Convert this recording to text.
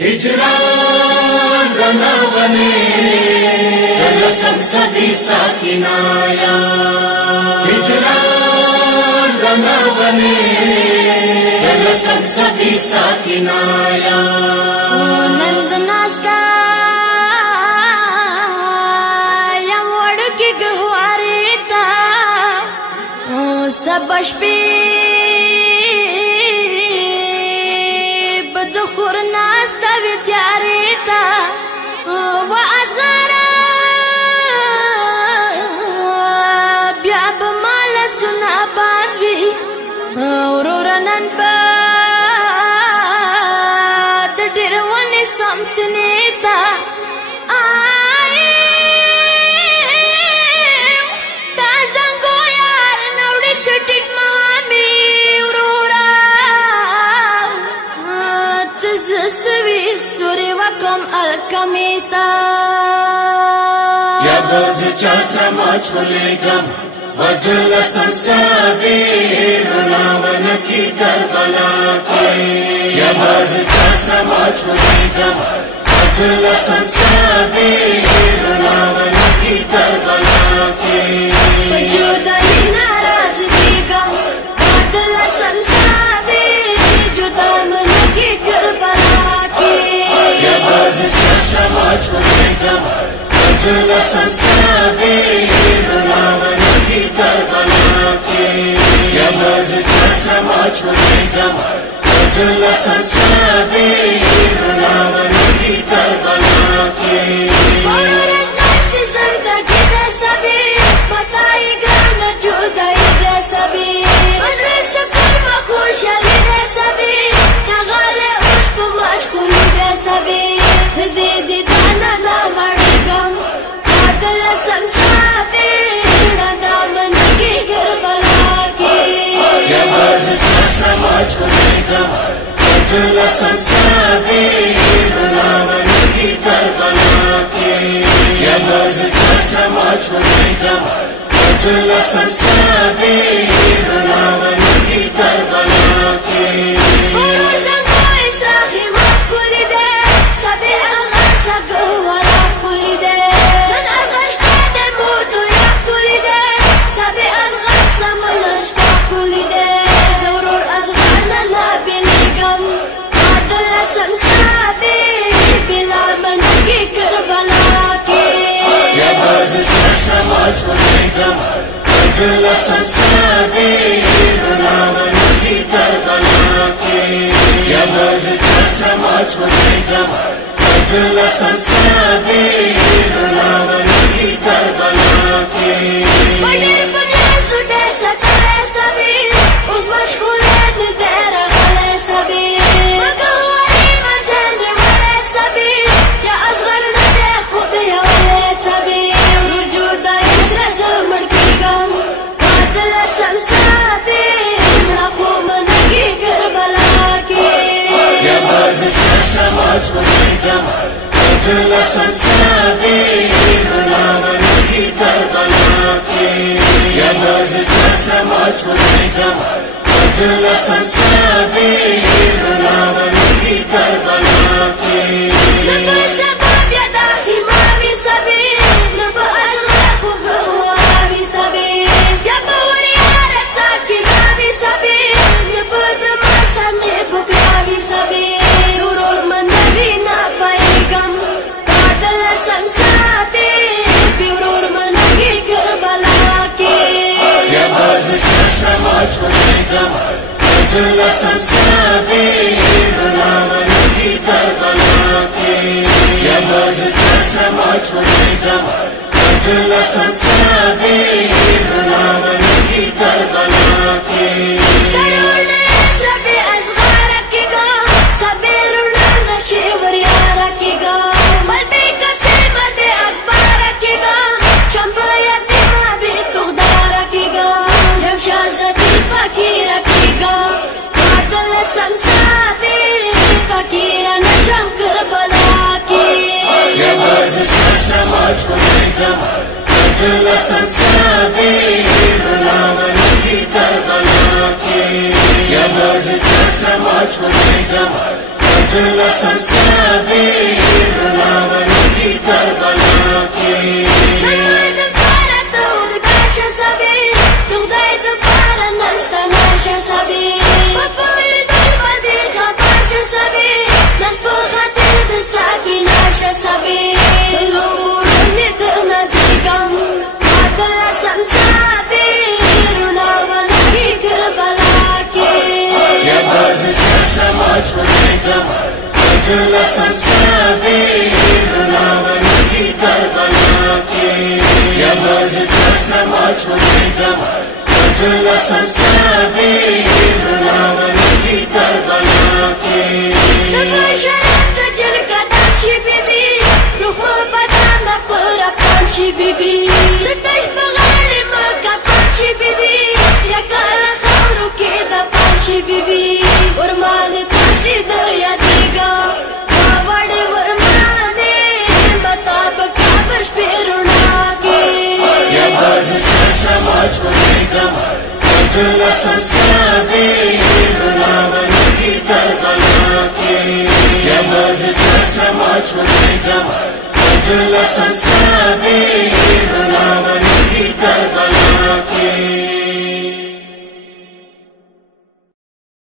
هجران رناونے دلسم صفی ساکنایا هجران رناونے دلسم صفی ساکنایا نند ناستا یم وڑکی گہواری تا سبش پی بدخور ناستا ویتیاری تا و ازغارا بیاب مال سنا بادوی ورورنن با دروانی سمسنیتا یا باز چاسا ماچ خلیگم بدل سنساوی رناونکی کربلا کی یا باز چاسا ماچ خلیگم بدل سنساوی رناونکی کربلا کی جدائی ناراض بیگم بدل سنساوی جدا منکی کربلا کی یا باز چاسا ماچ خلیگم بدل سنساوی رناونکی کربلا کی یا باز چاسا ماچ خلیگم بدل سنساوی رناونکی کربلا کی بدل سنساوی رناونکی کربلا کی یا باز چاسا ماچ خلیگم بدل سنساوی رناونکی کربلا کی بدل سنساوی رناونکی کربلا کی یا باز چاسا ماچ خلیگم بدل سنساوی رناونکی کربلا کی بدل سنساوی رناونکی کربلا کی یا باز چاسا ماچ خلیگم بدل سنساوی رناونکی کربلا کی بدل سنساوی رناونکی کربلا کی یا باز چاسا ماچ خلیگم بدل سنساوی رناونکی کربلا کی بدل سنساوی رناونکی کربلا کی یا باز چاسا ماچ خلیگم بدل سمساوي رلاون کی کربلا کی بدل سمساوي رلاون کی کربلا کی یا بازت سماج ہوگم بدل سمساوي رلاون کی کربلا کی Bibi, Zatash Bagani Maka Panchi Bibi, Yakala Khauru Keda Panchi Bibi, Urmani Tasida Yadiga, Kavadi Urmani, Batab Kabash Pirunaki, Yabazat Samaj Hogam, Badal Samsavi, Rulawan ki Karbala ki, Yabazat Samaj Hogam, بدل سمساوي